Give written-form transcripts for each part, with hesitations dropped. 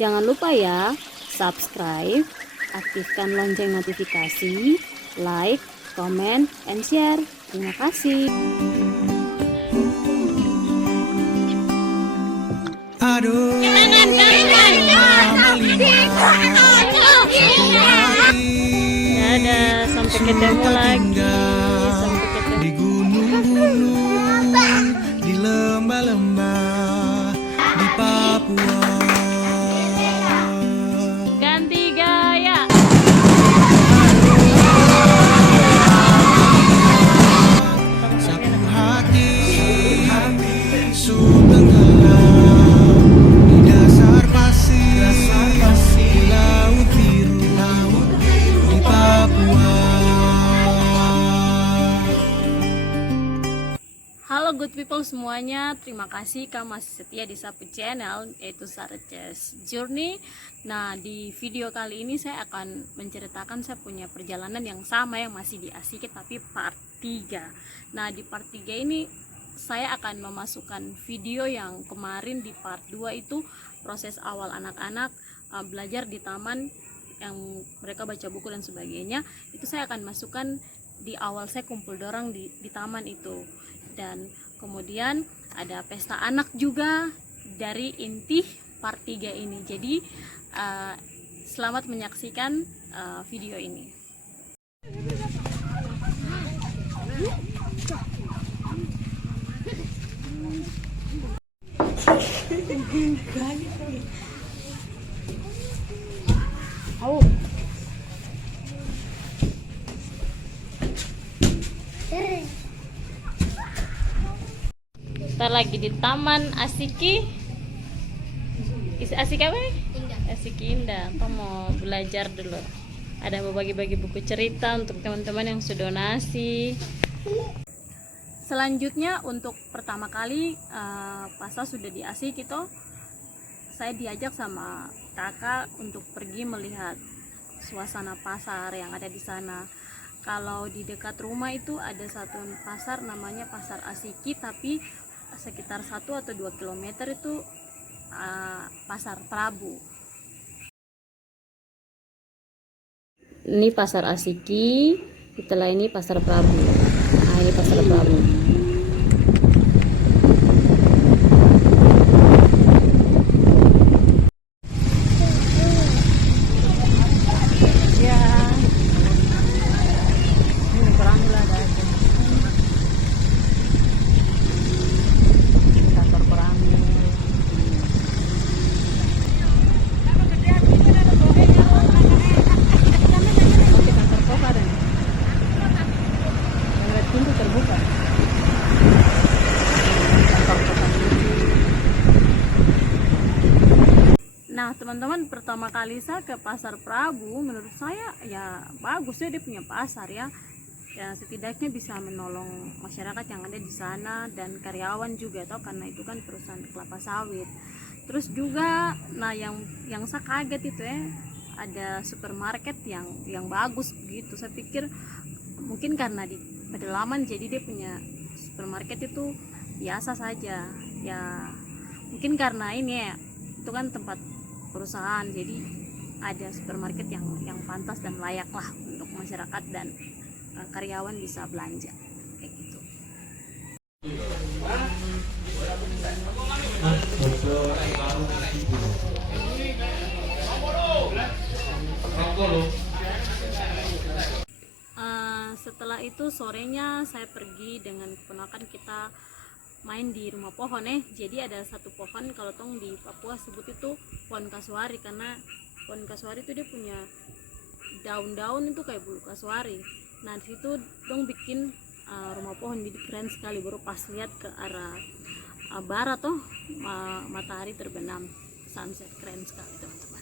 Jangan lupa ya, subscribe, aktifkan lonceng notifikasi, like, comment, and share. Terima kasih. Aduh, Dadah, sampai ketemu lagi. Sampai ketemu. di gunung-gunung, di lembah-lembah, di Papua. Ganti gaya. Sapu hati, tenggelam di dasar pasir, di laut biru, di Papua. Halo good people semuanya, terima kasih kamu masih setia di Sapu Channel, yaitu Sarces Journey. Nah, di video kali ini saya akan menceritakan saya punya perjalanan yang sama yang masih di Asike tapi part 3. Nah, di part 3 ini saya akan memasukkan video yang kemarin di part 2 itu proses awal anak-anak belajar di taman yang mereka baca buku dan sebagainya. Itu saya akan masukkan di awal saya kumpul dorang di taman itu. Dan kemudian ada pesta anak juga dari inti part 3 ini. Jadi selamat menyaksikan video ini. Kita lagi di Taman Asiki. Asik apa? Asiki Indah. Kita mau belajar dulu. Ada mau bagi-bagi buku cerita untuk teman-teman yang sudah donasi. Selanjutnya untuk pertama kali pas saya sudah di Asik itu, saya diajak sama kakak untuk pergi melihat suasana pasar yang ada di sana. Kalau di dekat rumah itu ada satu pasar namanya Pasar Asiki, tapi sekitar 1 atau 2 kilometer itu Pasar Prabu. Ini Pasar Asiki, setelah ini Pasar Prabu. Nah, ini Pasar Prabu. Nah teman-teman, pertama kali saya ke Pasar Prabu, menurut saya ya bagus ya, dia punya pasar ya. Ya setidaknya bisa menolong masyarakat yang ada di sana dan karyawan juga toh, karena itu kan perusahaan kelapa sawit. Terus juga nah yang saya kaget itu ya, ada supermarket yang bagus begitu. Saya pikir mungkin karena di pedalaman jadi dia punya supermarket itu biasa saja. Ya mungkin karena ini ya, itu kan tempat perusahaan, jadi ada supermarket yang pantas dan layak lah untuk masyarakat dan karyawan bisa belanja kayak gitu. Setelah itu sorenya saya pergi dengan keponakan, kita main di rumah pohon jadi ada satu pohon, kalau tong di Papua sebut itu pohon kasuari, karena pohon kasuari itu dia punya daun-daun itu kayak bulu kasuari. Nah di situ dong bikin rumah pohon, jadi keren sekali. Baru pas lihat ke arah barat tuh matahari terbenam, sunset, keren sekali teman-teman.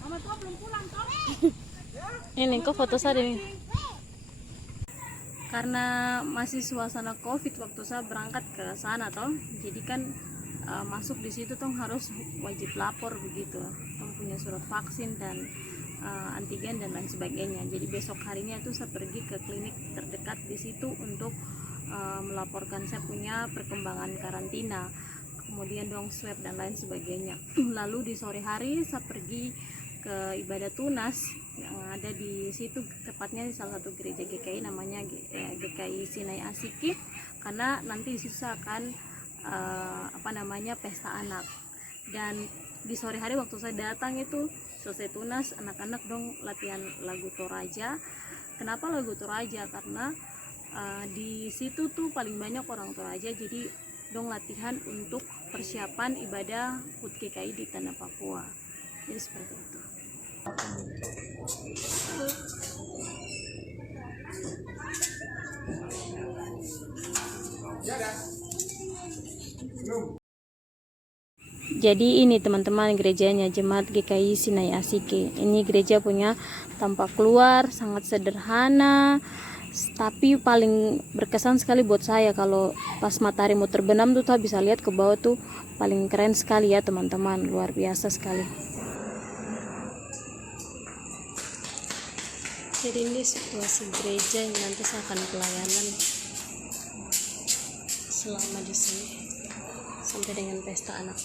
Mama tuh belum pulang toh. Ini kok foto saya nih. Karena masih suasana Covid waktu saya berangkat ke sana toh, jadi kan masuk di situ tuh harus wajib lapor begitu, tuh punya surat vaksin dan antigen dan lain sebagainya. Jadi besok harinya tuh saya pergi ke klinik terdekat di situ untuk melaporkan saya punya perkembangan karantina, kemudian dong swab dan lain sebagainya. Lalu di sore hari saya pergi ke ibadah tunas yang ada di situ, tepatnya di salah satu gereja GKI namanya GKI Sinai Asiki, karena nanti di situ saya akan pesta anak. Dan di sore hari waktu saya datang itu selesai tunas, anak-anak dong latihan lagu Toraja. Kenapa lagu Toraja? Karena di situ tuh paling banyak orang Toraja, jadi dong latihan untuk persiapan ibadah HUT GKI di Tanah Papua. Jadi seperti itu. Jadi ini teman-teman gerejanya Jemaat GKI Sinai Asike. Ini gereja punya tampak luar sangat sederhana, tapi paling berkesan sekali buat saya kalau pas matahari mau terbenam tuh bisa lihat ke bawah tuh paling keren sekali ya teman-teman, luar biasa sekali. Jadi ini situasi gereja yang nanti saya akan pelayanan selama di sini sampai dengan pesta anak.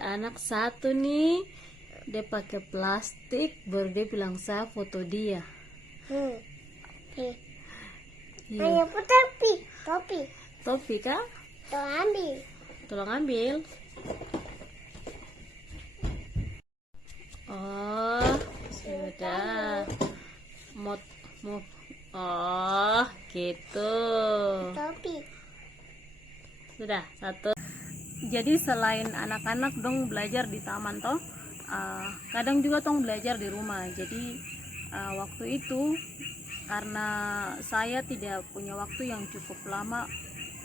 Anak satu nih, dia pakai plastik, baru dia bilang saya foto dia. Ayo topi, Topi kah? Tolong ambil. Oh, sudah. Oh, gitu. Topi. Sudah, satu. Jadi selain anak-anak dong belajar di taman toh, kadang juga tong belajar di rumah. Jadi waktu itu karena saya tidak punya waktu yang cukup lama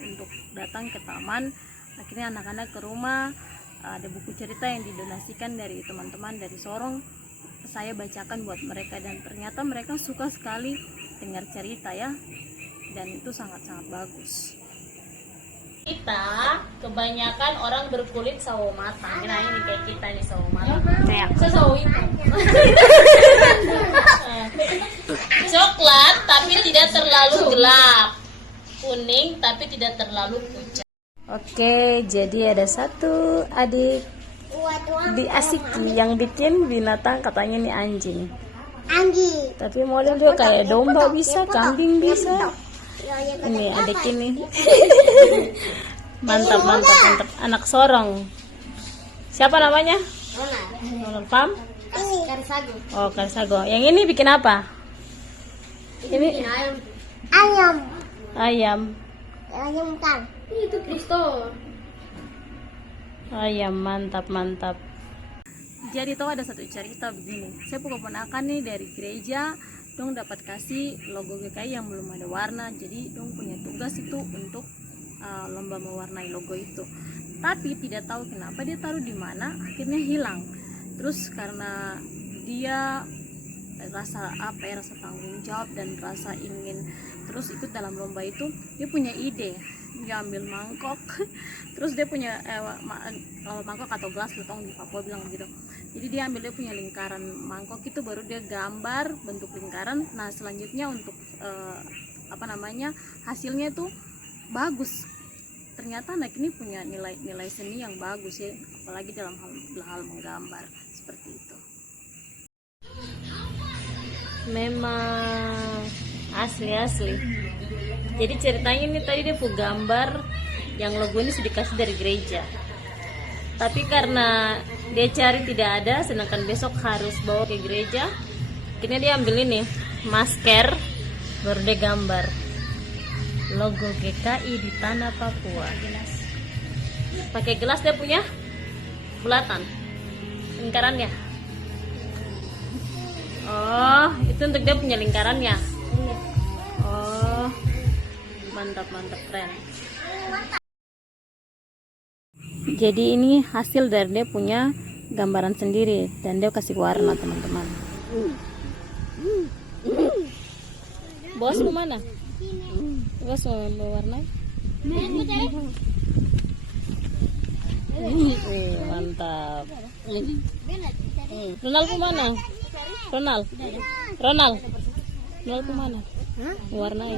untuk datang ke taman, akhirnya anak-anak ke rumah, ada buku cerita yang didonasikan dari teman-teman dari Sorong, saya bacakan buat mereka dan ternyata mereka suka sekali dengar cerita ya, dan itu sangat-sangat bagus. Kita kebanyakan orang berkulit sawo matang. Nah ini kayak kita nih sawo matang. Kayak sawo hitam. Coklat tapi tidak terlalu gelap. Kuning tapi tidak terlalu pucat. Oke, jadi ada satu adik di Asiki yang bikin binatang, katanya nih anjing. Tapi model dia kayak domba bisa, kambing bisa. Ini adik ini. Mantap. Anak Sorong. Siapa namanya? Ronald Pam. Oh, Karsago. Yang ini bikin apa? Ini ayam. Kan. Itu Kristo. Ayam, mantap. Jadi tuh ada satu cerita begini. Saya keponakan nih dari gereja, dong dapat kasih logo GKI yang belum ada warna, jadi dong punya tugas itu untuk lomba mewarnai logo itu. Tapi tidak tahu kenapa dia taruh di mana, akhirnya hilang. Terus karena dia rasa tanggung jawab dan rasa ingin terus ikut dalam lomba itu, dia punya ide, dia ambil mangkok, terus dia punya mangkok atau gelas, betong di Papua bilang gitu. Jadi dia ambil, dia punya lingkaran mangkok itu, baru dia gambar bentuk lingkaran. Nah selanjutnya untuk hasilnya itu bagus. Ternyata anak ini punya nilai seni yang bagus ya, apalagi dalam hal menggambar seperti itu. Memang asli Jadi ceritanya ini tadi dia pu gambar yang logo ini sudah dikasih dari gereja. Tapi karena dia cari tidak ada, sedangkan besok harus bawa ke gereja, akhirnya dia ambil ini masker, baru dia gambar logo GKI di tanah Papua. Pakai gelas dia punya bulatan, lingkarannya. Oh, itu untuk dia punya lingkarannya. Oh, mantap keren. Jadi ini hasil dari dia punya gambaran sendiri dan dia kasih warna, teman-teman. Bos kemana? Bos mau warna? Mantap. Ronald kemana? Ronald kemana? Warnai.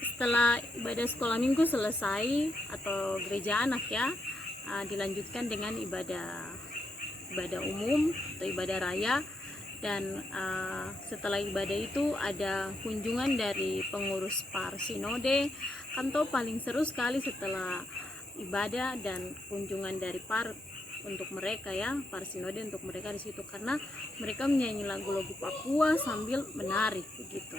Setelah ibadah sekolah minggu selesai atau gereja anak ya, dilanjutkan dengan ibadah umum atau ibadah raya. Dan setelah ibadah itu ada kunjungan dari pengurus par sinode. Kan tahu paling seru sekali setelah ibadah dan kunjungan dari par untuk mereka ya, par sinode untuk mereka di situ, karena mereka menyanyi lagu-lagu Papua sambil menari begitu.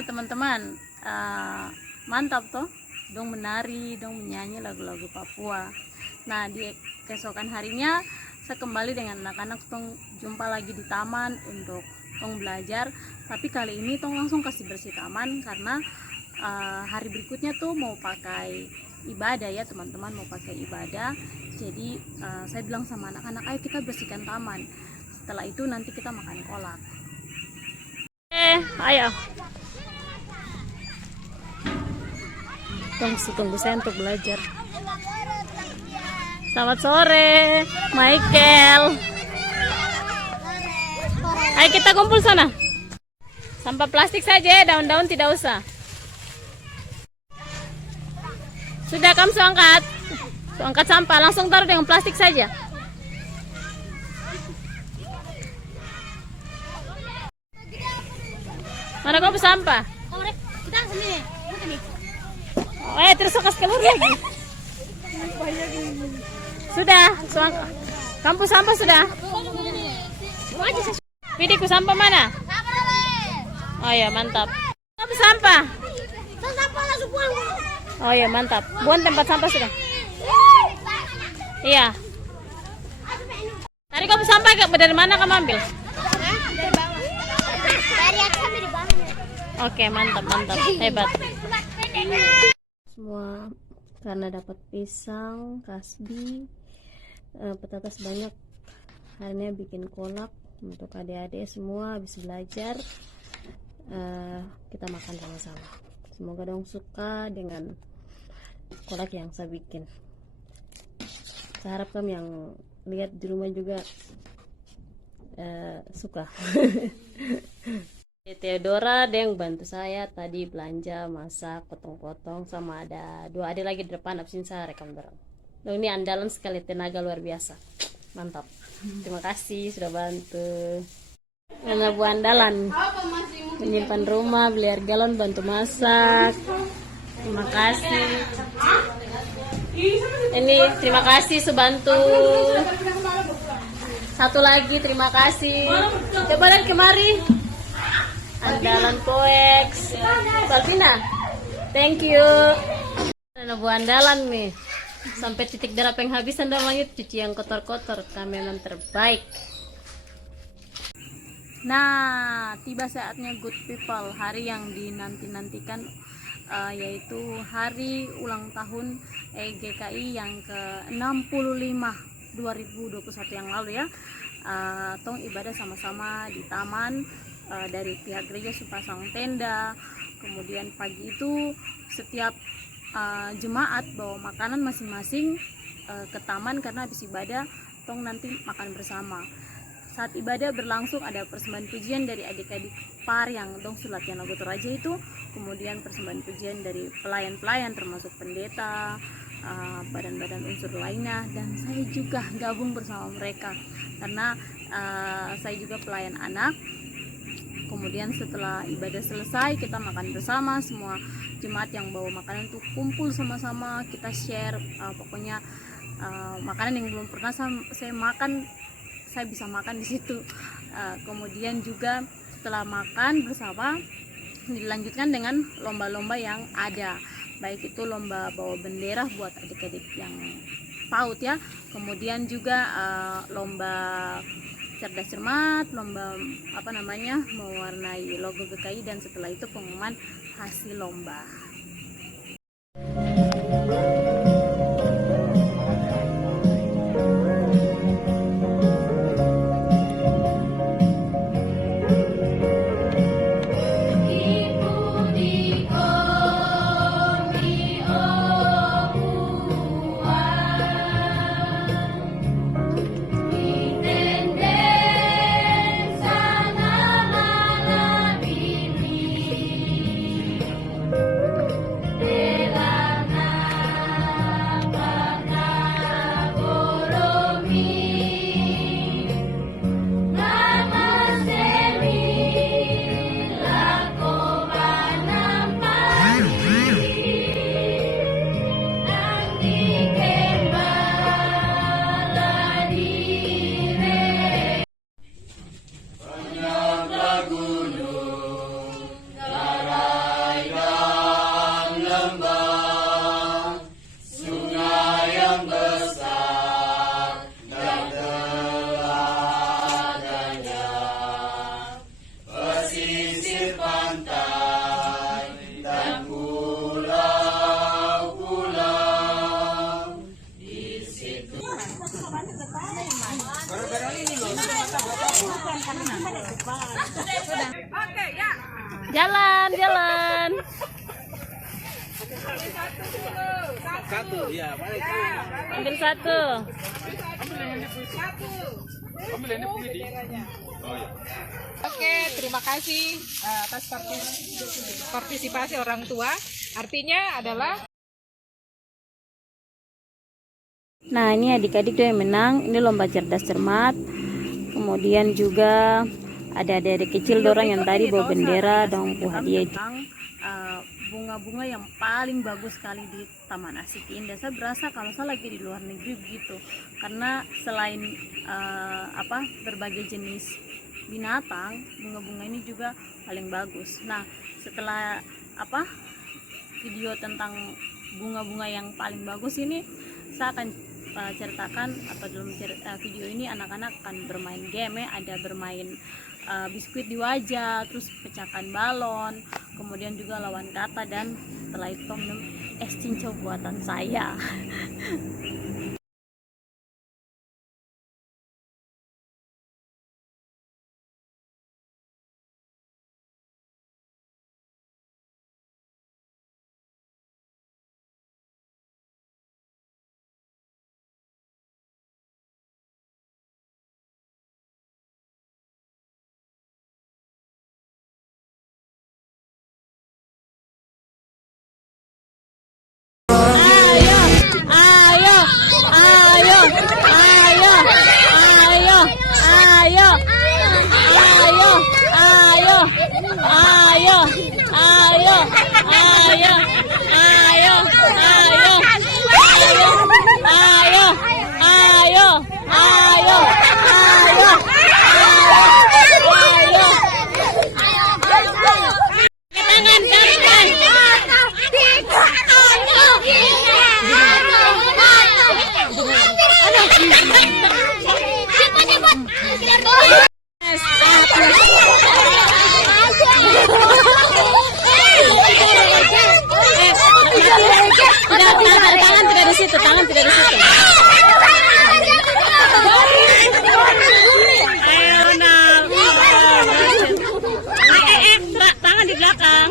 Teman-teman, mantap toh, dong menari, dong menyanyi lagu-lagu Papua. Nah, di keesokan harinya saya kembali dengan anak-anak, tong jumpa lagi di taman untuk tong belajar. Tapi kali ini tong langsung kasih bersih taman karena hari berikutnya tuh mau pakai ibadah ya teman-teman, mau pakai ibadah. Jadi saya bilang sama anak-anak, ayo kita bersihkan taman. Setelah itu nanti kita makan kolak. Ayo. Tunggu saya untuk belajar. Selamat sore, Michael. Ayo kita kumpul sana. Sampah plastik saja, daun-daun tidak usah. Sudah, kamu angkat. Angkat sampah, langsung taruh dengan plastik saja. Mana kau sampah? Kita sini. Terus keluar lagi. Sudah, kampus sampah sudah. Pidiku sampah mana? Oh ya, mantap. Kampus sampah. Oh ya, mantap. Buang tempat sampah sudah. Iya. Tadi kamu sampai gak? Dari mana kamu ambil? Dari bawah. Dari atas sampai di bawah. Oke, mantap, mantap, hebat. Semua karena dapat pisang, kasbi, petatas banyak. Hari ini bikin kolak untuk adik-adik semua habis belajar. Kita makan sama-sama. Semoga dong suka dengan kolak yang saya bikin. Saya harap kamu yang lihat di rumah juga suka. Theodora yang bantu saya tadi belanja, masak, potong-potong, sama ada 2 adik lagi di depan, absin saya rekam dorong. Ini andalan sekali, tenaga luar biasa, mantap. Terima kasih sudah bantu. Karena Bu andalan menyimpan rumah, beli air galon, bantu masak. Terima kasih. Ini terima kasih sebantu. Satu lagi terima kasih. Coba lihat kemari. Andalan Koex. Salvina, thank you. Ada Bu andalan nih. Sampai titik darah penghabisan namanya, cuci yang kotor-kotor. Kami memang terbaik. Nah, tiba saatnya good people, hari yang dinanti-nantikan, yaitu hari ulang tahun GKI yang ke-65 2021 yang lalu ya. Tong ibadah sama-sama di taman. Dari pihak gereja pasang tenda, kemudian pagi itu setiap jemaat bawa makanan masing-masing ke taman karena habis ibadah tong nanti makan bersama. Saat ibadah berlangsung ada persembahan pujian dari adik-adik par yang dong latihan lagu Toraja itu, kemudian persembahan pujian dari pelayan-pelayan termasuk pendeta, badan-badan unsur lainnya, dan saya juga gabung bersama mereka karena saya juga pelayan anak. Kemudian setelah ibadah selesai kita makan bersama, semua jemaat yang bawa makanan itu kumpul sama-sama, kita share, pokoknya makanan yang belum pernah saya makan, saya bisa makan di situ. Kemudian juga setelah makan bersama dilanjutkan dengan lomba-lomba yang ada, baik itu lomba bawa bendera buat adik-adik yang PAUD ya, kemudian juga lomba cerdas cermat, lomba mewarnai logo GKI, dan setelah itu pengumuman hasil lomba. Jalan. Satu, ya, balik. Ambil satu. Oke, terima kasih atas partisipasi orang tua. Artinya adalah Nah, ini adik-adik yang menang. Ini lomba cerdas cermat. Kemudian juga ada adik-adik kecil dorang yang tadi bawa bendera dong hadiah. Bunga-bunga yang paling bagus sekali di Taman Asik Indah. Saya berasa kalau saya lagi di luar negeri begitu, karena selain berbagai jenis binatang, bunga-bunga ini juga paling bagus. Nah, setelah video tentang bunga-bunga yang paling bagus ini, saya akan ceritakan atau dalam video ini anak-anak akan bermain game ya, ada bermain biskuit di wajah, terus pecahkan balon, kemudian juga lawan kata, dan setelah itu minum es cincau buatan saya. Tangan tidak di situ, tangan tidak di situ. Tangan di belakang.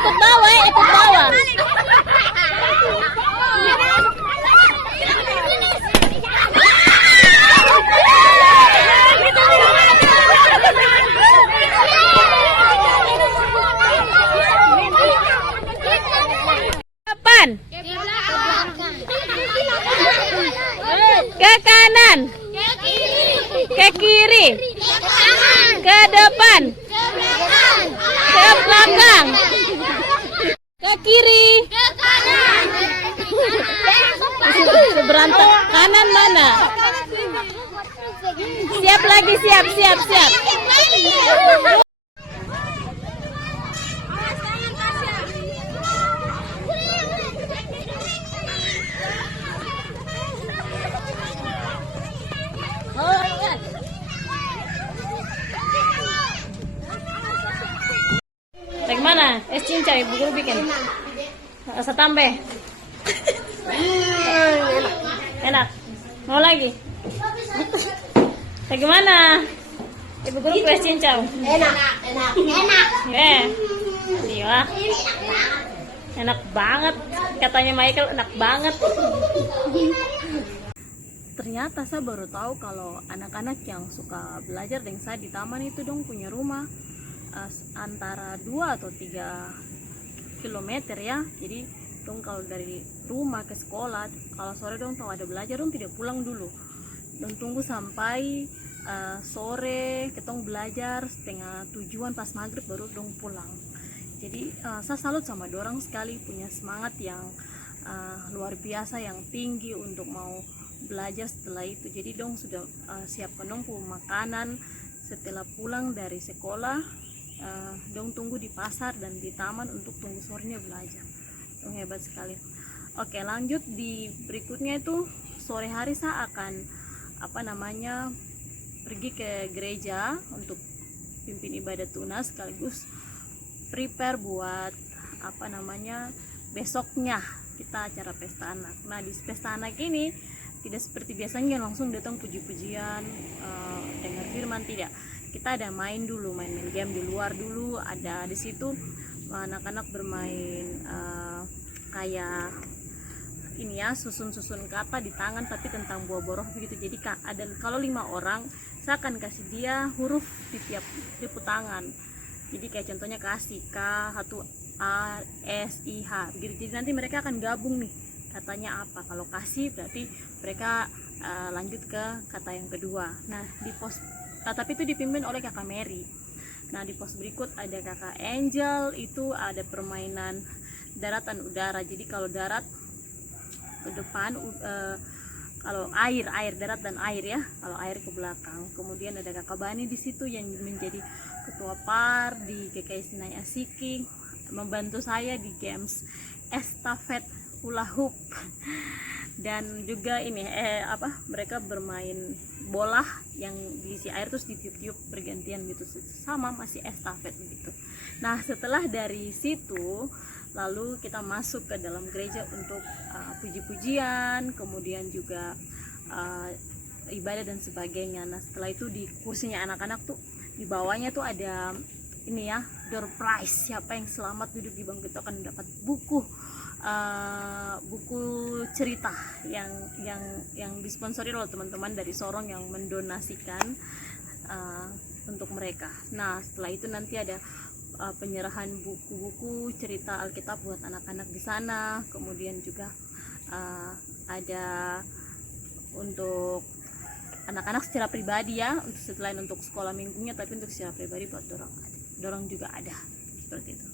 Ikut bawah, ikut bawah. Depan. Ke kanan. Ke kiri. Ke depan. Ke belakang. Ke kiri. Seberantak kanan mana? Siap lagi, siap, siap, siap. Bagaimana? Es cincau ibu guru bikin. Rasa tambah. Enak. Mau lagi? Bagaimana? Ibu guru es cincau. Enak. Iya. Enak banget. Katanya Michael enak banget. Ternyata saya baru tahu kalau anak-anak yang suka belajar dengan saya di taman itu dong punya rumah antara 2 atau 3 kilometer ya. Jadi dong kalau dari rumah ke sekolah, kalau sore dong tahu ada belajar, dong tidak pulang dulu, dong tunggu sampai sore ketong belajar setengah 7-an pas maghrib baru dong pulang. Jadi saya salut sama dorang sekali, punya semangat yang luar biasa, yang tinggi untuk mau belajar setelah itu. Jadi dong sudah siapkan dong makanan setelah pulang dari sekolah. Dong tunggu di pasar dan di taman untuk tunggu sorenya belajar. Dong hebat sekali. Oke, lanjut di berikutnya itu sore hari saya akan pergi ke gereja untuk pimpin ibadah tunas sekaligus prepare buat besoknya kita acara pesta anak. Nah, di pesta anak ini tidak seperti biasanya langsung datang puji-pujian, dengar firman, tidak. Kita ada main dulu, main game di luar dulu. Ada di situ anak-anak bermain kayak ini ya, susun-susun kata di tangan tapi tentang buah boroh begitu. Jadi ada kalau 5 orang saya akan kasih dia huruf di tiap tangan. Jadi kayak contohnya kasih K, satu A, S, I, H begitu. Jadi nanti mereka akan gabung nih katanya apa. Kalau kasih berarti mereka lanjut ke kata yang kedua. Nah, di pos tapi itu dipimpin oleh kakak Mary. Nah di pos berikut ada kakak Angel, itu ada permainan darat dan udara. Jadi kalau darat ke depan, kalau air darat dan air ya, kalau air ke belakang. Kemudian ada kakak Bani di situ yang menjadi ketua par di GKI Sinai Asiki, membantu saya di games estafet hula hoop. Dan juga ini mereka bermain bola yang diisi air terus ditiup-tiup bergantian gitu, sama masih estafet gitu. Nah setelah dari situ lalu kita masuk ke dalam gereja untuk puji-pujian, kemudian juga ibadah dan sebagainya. Nah setelah itu di kursinya anak-anak tuh di bawahnya tuh ada ini ya, door prize, siapa yang selamat duduk di bangku itu akan mendapat buku cerita yang disponsori oleh teman-teman dari Sorong yang mendonasikan untuk mereka. Nah setelah itu nanti ada penyerahan buku-buku cerita Alkitab buat anak-anak di sana. Kemudian juga ada untuk anak-anak secara pribadi ya, selain untuk sekolah minggunya, tapi untuk secara pribadi buat dorong juga ada seperti itu.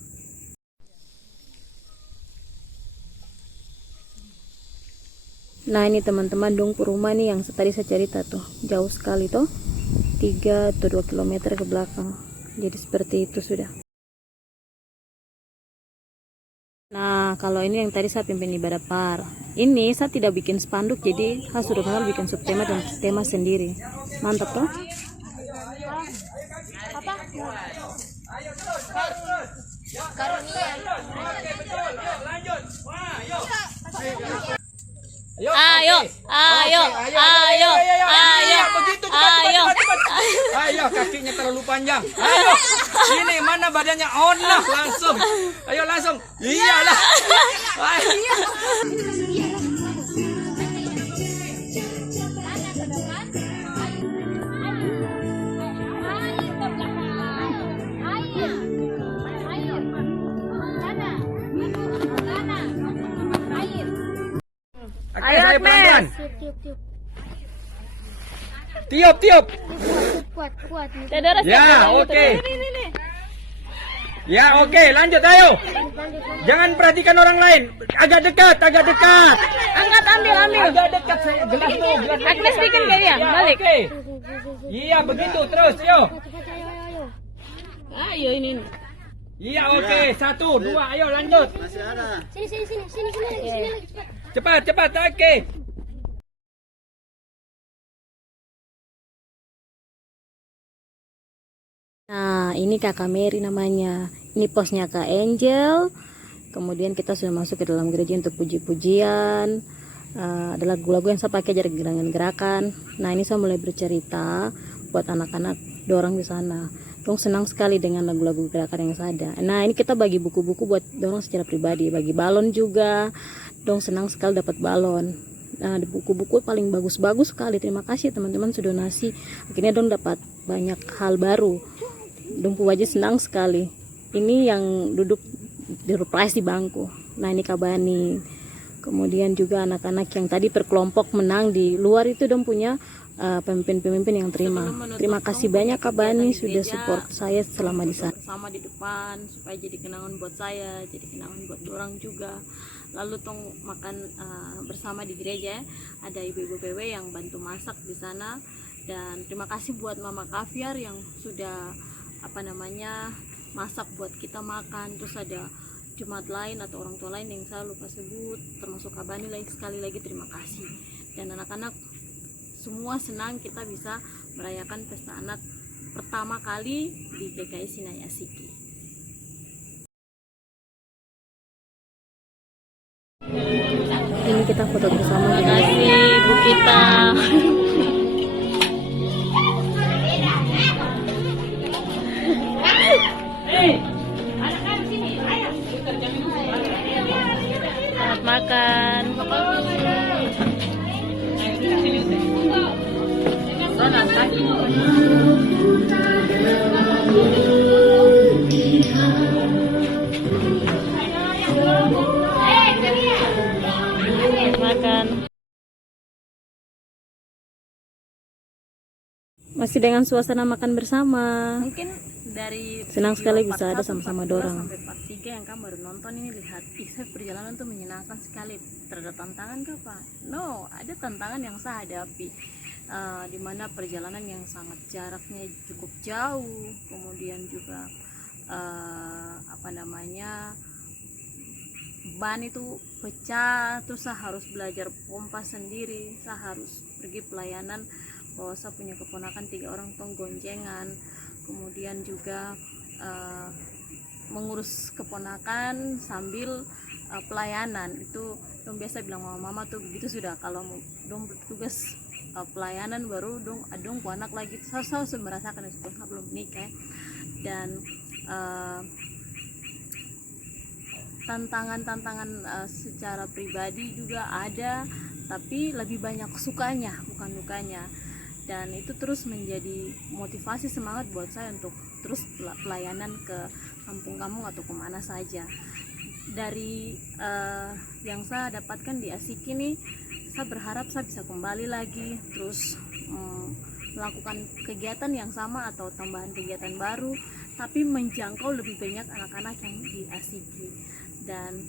Nah ini teman-teman dong rumah nih yang tadi saya cerita tuh, jauh sekali tuh, 3 atau 2 km ke belakang. Jadi seperti itu sudah. Nah kalau ini yang tadi saya pimpin ibadah par, ini saya tidak bikin spanduk, jadi saya sudah kenal bikin subtema dan tema sendiri. Mantap toh. Ayo, kakinya terlalu panjang. Ayo, sini mana badannya on lah langsung. Ayo langsung. Iyalah. Oke, saya pelan-pelan. Tiup. Kuat. Ya, oke. Ya, oke, lanjut ayo. Jangan perhatikan orang lain. Agak dekat. Angkat, ambil. Agak dekat saya gelas tuh. Agnes bikin kayak dia, balik. Oke. Iya, begitu terus, yo. Ayo ini. Iya, oke. 1, 2, ayo lanjut. Sini lagi cepat. Cepat, oke. Nah ini kakak Mary namanya, ini posnya kak Angel. Kemudian kita sudah masuk ke dalam gereja untuk puji-pujian. Ada lagu-lagu yang saya pakai jadi gerakan-gerakan. Nah ini saya mulai bercerita buat anak-anak dorong di sana. Dong senang sekali dengan lagu-lagu gerakan yang saya ada. Nah ini kita bagi buku-buku buat dorong secara pribadi, bagi balon juga. Dong senang sekali dapat balon. Nah di buku-buku paling bagus-bagus sekali. Terima kasih teman-teman sudah donasi. Akhirnya dong dapat banyak hal baru. Dong aja senang sekali. Ini yang duduk di surprise di bangku. Nah ini Kabani. Kemudian juga anak-anak yang tadi berkelompok menang di luar itu dong punya pemimpin-pemimpin yang terima. Terima kasih banyak Kabani sudah support saya selama di sana. Bersama di depan supaya jadi kenangan buat saya, jadi kenangan buat orang juga. Lalu tong makan bersama di gereja. Ada ibu-ibu PW yang bantu masak di sana. Dan terima kasih buat Mama Kaviar yang sudah masak buat kita makan. Terus ada jemaat lain atau orang tua lain yang saya lupa sebut, termasuk Kabani lagi, sekali lagi terima kasih. Dan anak-anak semua senang kita bisa merayakan pesta anak pertama kali di GKI Sinai Asiki. Ini kita foto bersama. Terima kasih Bu kita. Selamat makan. Masih dengan suasana makan bersama. Mungkin dari Senang video sekali part bisa ada 1, sama-sama part 2 dorang. sampai part 3 yang kamu baru nonton ini, lihat saya perjalanan tuh menyenangkan sekali. Terhadap tantangan ke Pak? No, ada tantangan yang saya hadapi, dimana perjalanan yang sangat jaraknya cukup jauh, kemudian juga apa namanya, ban itu pecah, terus saya harus belajar pompa sendiri, saya harus pergi pelayanan bahwa saya punya keponakan 3 orang tong gonjengan, kemudian juga mengurus keponakan sambil pelayanan. Itu dong biasa bilang mama tuh begitu sudah, kalau mau dong bertugas pelayanan baru dong adong ku anak lagi. Saya merasakan itu belum nikah, dan tantangan secara pribadi juga ada, tapi lebih banyak sukanya bukan dukanya, dan itu terus menjadi motivasi semangat buat saya untuk terus pelayanan ke kampung-kampung atau kemana saja. Dari yang saya dapatkan di Asiki ini, saya berharap saya bisa kembali lagi terus melakukan kegiatan yang sama atau tambahan kegiatan baru, tapi menjangkau lebih banyak anak-anak yang di Asiki. Dan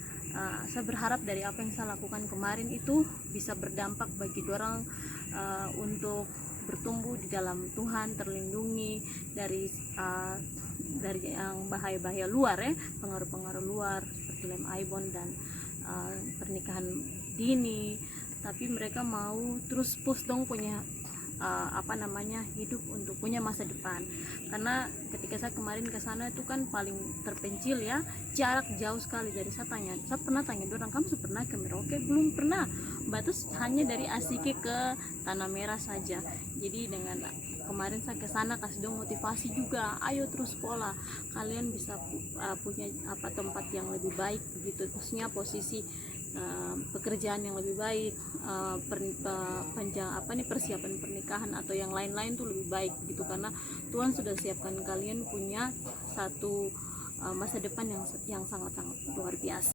saya berharap dari apa yang saya lakukan kemarin itu bisa berdampak bagi orang untuk bertumbuh di dalam Tuhan, terlindungi dari yang bahaya-bahaya luar ya, pengaruh-pengaruh luar seperti lem aibon dan pernikahan dini. Tapi mereka mau terus push dong punya hidup untuk punya masa depan, karena ketika saya kemarin ke sana itu kan paling terpencil ya, jarak jauh sekali. Dari saya pernah tanya orang, kamu sudah pernah ke Merauke? Belum pernah, batas hanya dari Asiki ke Tanah Merah saja. Jadi dengan kemarin saya ke sana kasih dong motivasi juga, ayo terus sekolah, kalian bisa punya tempat yang lebih baik begitu, khususnya posisi pekerjaan yang lebih baik, persiapan pernikahan atau yang lain-lain tuh lebih baik gitu, karena Tuhan sudah siapkan kalian punya satu masa depan yang sangat-sangat luar biasa.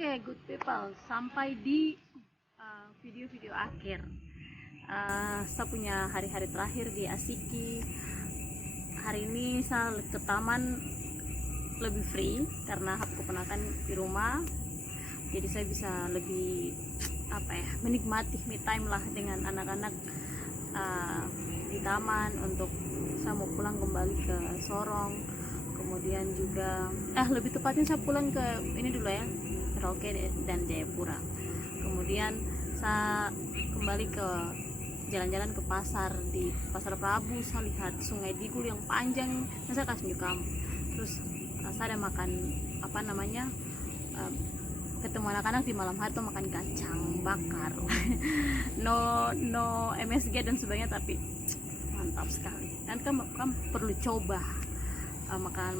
Oke, good people, sampai di video-video akhir. Saya punya hari-hari terakhir di Asiki. Hari ini saya ke taman lebih free karena aku keponakan di rumah, jadi saya bisa lebih menikmati me time lah dengan anak-anak di taman. Untuk saya mau pulang kembali ke Sorong, kemudian juga lebih tepatnya saya pulang ke ini dulu ya, Merauke dan Jayapura. Kemudian saya kembali ke jalan-jalan ke pasar, di Pasar Prabu. Saya lihat Sungai Digul yang panjang, saya kasih tunjuk kamu. Terus saya ada makan ketemu anak-anak di malam hari tuh makan kacang bakar. no MSG dan sebagainya, tapi mantap sekali. Dan kamu perlu coba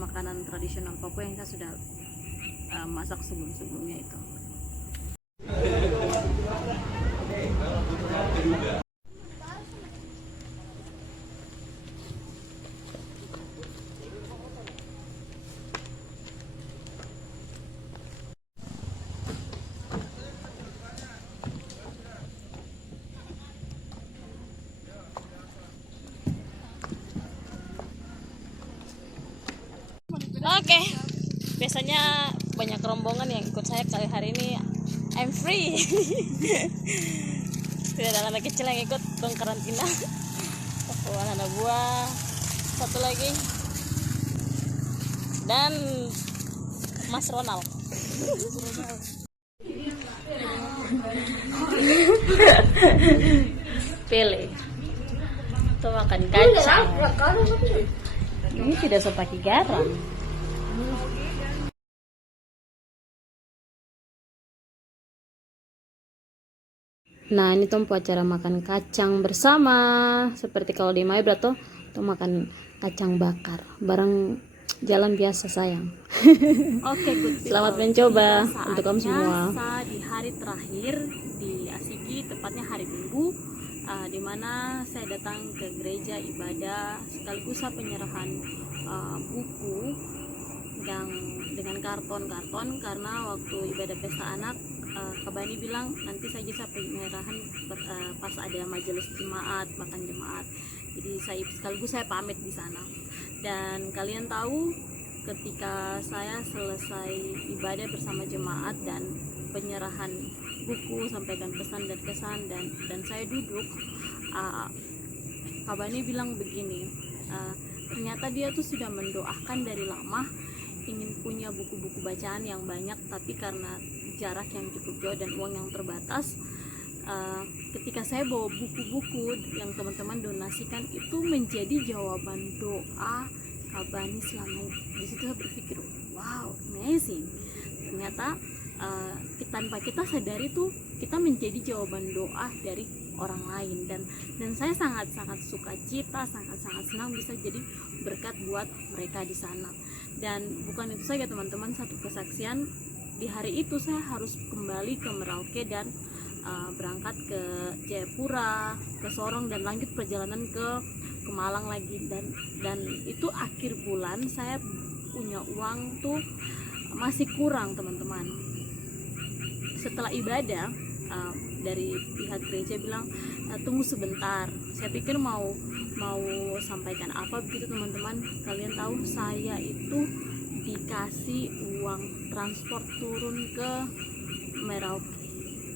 makanan tradisional Papua yang saya sudah masak sebelumnya itu. Oke, biasanya banyak rombongan yang ikut saya, kali hari ini I'm free. Tidak ada anak kecil yang ikut dong karantina. Anak buah satu lagi dan Mas Ronald. Pele itu makan kacang. Ini tidak sepakai garam. Nah ini tuh acara makan kacang bersama, seperti kalau di Maibra tuh makan kacang bakar bareng jalan biasa sayang. Oke, good people. Selamat mencoba Tiba untuk kamu saatnya semua. di hari terakhir di Asiki, tepatnya hari Minggu, di mana saya datang ke gereja ibadah sekaligus penyerahan buku yang dengan karton-karton, karena waktu ibadah pesta anak Kak Bani bilang nanti saja penyerahan pas ada majelis jemaat, makan jemaat. Jadi sekaligus saya pamit di sana. Dan kalian tahu ketika saya selesai ibadah bersama jemaat dan penyerahan buku, sampaikan pesan dan kesan, dan saya duduk, Kak Bani bilang begini, ternyata dia tuh sudah mendoakan dari lama ingin punya buku-buku bacaan yang banyak, tapi karena jarak yang cukup jauh dan uang yang terbatas, ketika saya bawa buku-buku yang teman-teman donasikan itu menjadi jawaban doa Kak Bani selama ini. Di situ saya berpikir, wow, amazing. Ternyata tanpa kita sadari tuh kita menjadi jawaban doa dari orang lain, dan saya sangat-sangat sukacita, sangat-sangat senang bisa jadi berkat buat mereka di sana. Dan bukan itu saja teman-teman, satu kesaksian di hari itu saya harus kembali ke Merauke dan berangkat ke Jayapura, ke Sorong, dan lanjut perjalanan ke Malang lagi, dan itu akhir bulan saya punya uang tuh masih kurang teman-teman. Setelah ibadah dari pihak gereja bilang tunggu sebentar. Saya pikir mau sampaikan apa begitu teman-teman. Kalian tahu saya itu dikasih uang transport turun ke Merauke,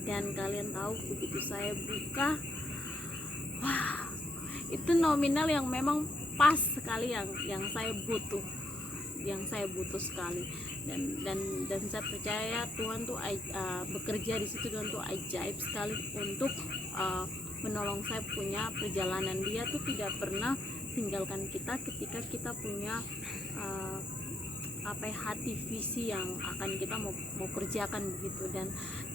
dan kalian tahu begitu saya buka, wah, itu nominal yang memang pas sekali yang saya butuh sekali. Dan saya percaya Tuhan tuh bekerja di situ, Tuhan tuh ajaib sekali untuk menolong saya punya perjalanan. Dia tuh tidak pernah tinggalkan kita ketika kita punya hati visi yang akan kita mau kerjakan begitu.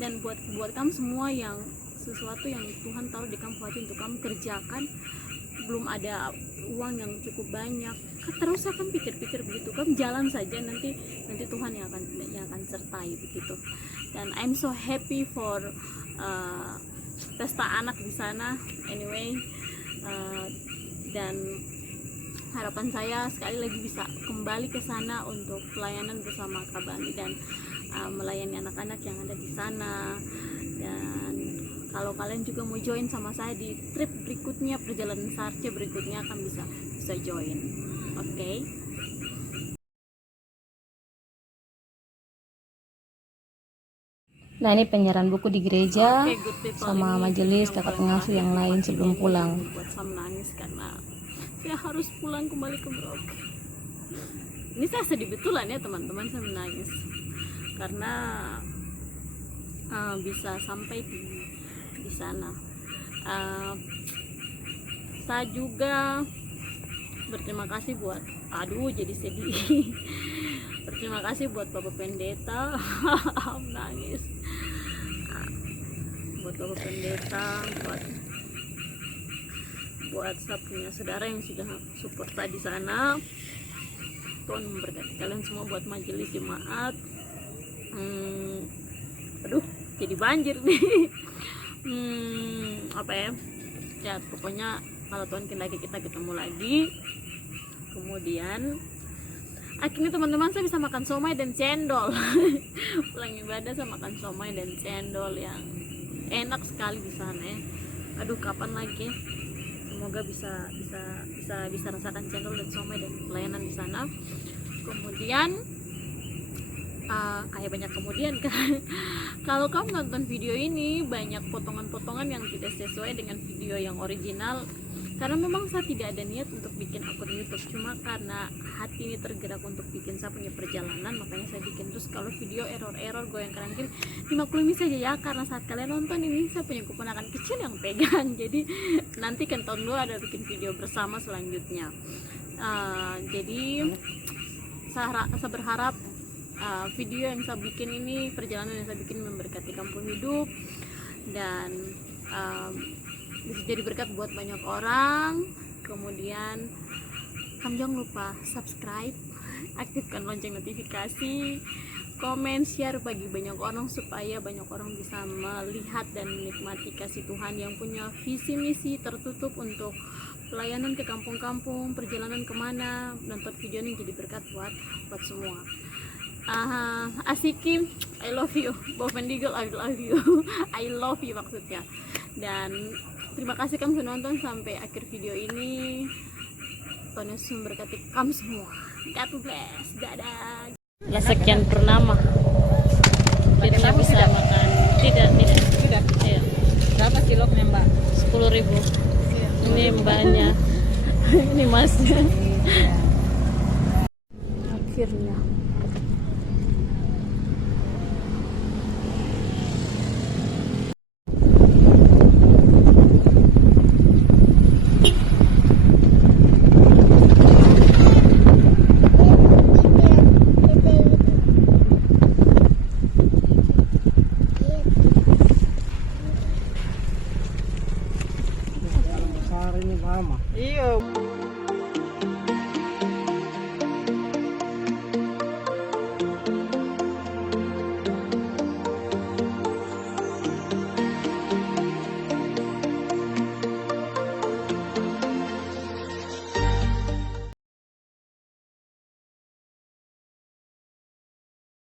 Dan buat kamu semua yang sesuatu yang Tuhan taruh di kamu hati untuk kamu kerjakan, belum ada uang yang cukup banyak, terus akan pikir-pikir begitu, kamu jalan saja, nanti Tuhan yang akan sertai begitu. Dan I'm so happy for pesta anak di sana anyway, dan harapan saya sekali lagi bisa kembali ke sana untuk pelayanan bersama Kak Bani dan melayani anak-anak yang ada di sana. Dan kalau kalian juga mau join sama saya di trip berikutnya, perjalanan Sarce berikutnya, akan bisa join. Oke. Nah ini penyerahan buku di gereja sama majelis kakak pengasuh yang lain sebelum pulang. Buat saya menangis karena saya harus pulang kembali ke Merauke. Ini saya sedih betulan ya teman-teman, saya menangis karena bisa sampai di sana. Saya juga berterima kasih buat, jadi sedih. Berterima kasih buat Bapak Pendeta, menangis. Buat Bapak Pendeta, buat saya punya saudara yang sudah support saya di sana. Tuhan memberkati kalian semua, buat majelis jemaat. Aduh, jadi banjir nih. Ya pokoknya kalau Tuhan kendaki kita ketemu lagi. Kemudian akhirnya teman-teman saya bisa makan somai dan cendol. Pulang ibadah saya makan somai dan cendol yang enak sekali di sana ya. Aduh, kapan lagi? Semoga bisa rasakan cendol dan somai dan pelayanan di sana. Kemudian kayak banyak kemudian kan. Kalau kamu nonton video ini banyak potongan-potongan yang tidak sesuai dengan video yang original, karena memang saya tidak ada niat untuk bikin akun YouTube, cuma karena hati ini tergerak untuk bikin saya punya perjalanan, makanya saya bikin. Terus kalau video error goyang kanan-kiri dimaklumi saja ya, karena saat kalian nonton ini saya punya keponakan kecil yang pegang. Jadi nanti kan tahun 2 ada bikin video bersama selanjutnya. Jadi saya berharap video yang saya bikin ini, perjalanan yang saya bikin memberkati kampung hidup, dan bisa jadi berkat buat banyak orang. Kemudian kamu jangan lupa subscribe, aktifkan lonceng notifikasi, komen, share bagi banyak orang supaya banyak orang bisa melihat dan menikmati kasih Tuhan yang punya visi misi tertutup untuk pelayanan ke kampung-kampung, perjalanan kemana. Nonton video ini jadi berkat buat semua. Asikim, I love you. Bob Mendigel, I love you. I love you maksudnya. Dan terima kasih kamu sudah nonton sampai akhir video ini. Tuhan Yesus memberkati kamu semua. God bless. Dadah. Sekian purnama. Jadi bisa makan. Tidak. Sudah. Iya. Berapa kilognya Mbak? 10.000. Ini mbaknya. Ini masnya. Akhirnya. Hari ini lama. Iya.